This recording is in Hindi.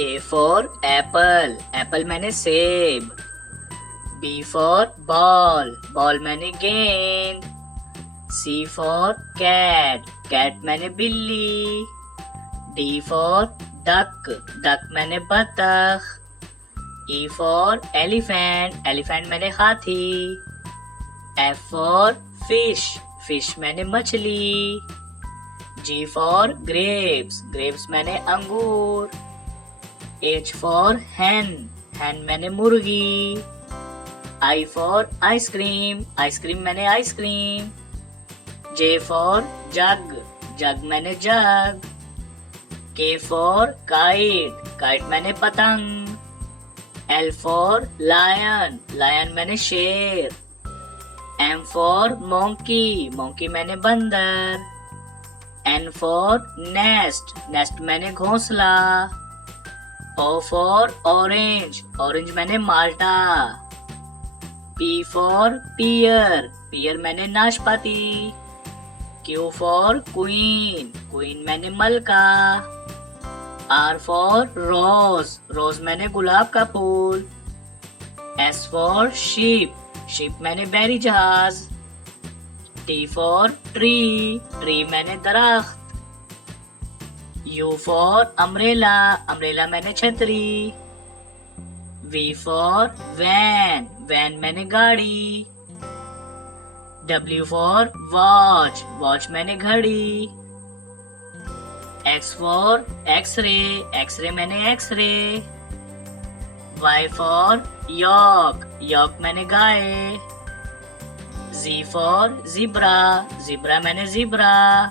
A for apple, apple मैंने सेब। B for ball, ball मैंने गेंद। C for cat, cat मैंने बिल्ली। D for duck, duck मैंने बतख। E for elephant, elephant मैंने हाथी। F for fish, fish मैंने मछली। G for grapes, grapes मैंने अंगूर। H for hen, hen मैंने मुर्गी। I for ice cream, ice cream मैंने ice cream. J for jug, jug मैंने जग। K for kite, kite मैंने पतंग। L for lion, lion मैंने शेर। M for monkey, monkey मैंने बंदर। N for nest, nest मैंने घोंसला। O for orange, orange मैंने माल्टा। P for pear, pear मैंने नाशपाती। Q for queen, queen मैंने मलका। R for rose, rose मैंने गुलाब का फूल। S for sheep, sheep मैंने बैरी जहाज। T for tree, tree मैंने दरख्त। U for umbrella, umbrella मैंने छतरी। V for van, van मैंने गाड़ी। W for watch, watch मैंने घड़ी। X for x-ray, x-ray मैंने x-ray। Y for yak, yak मैंने गाय। Z for zebra, zebra मैंने zebra।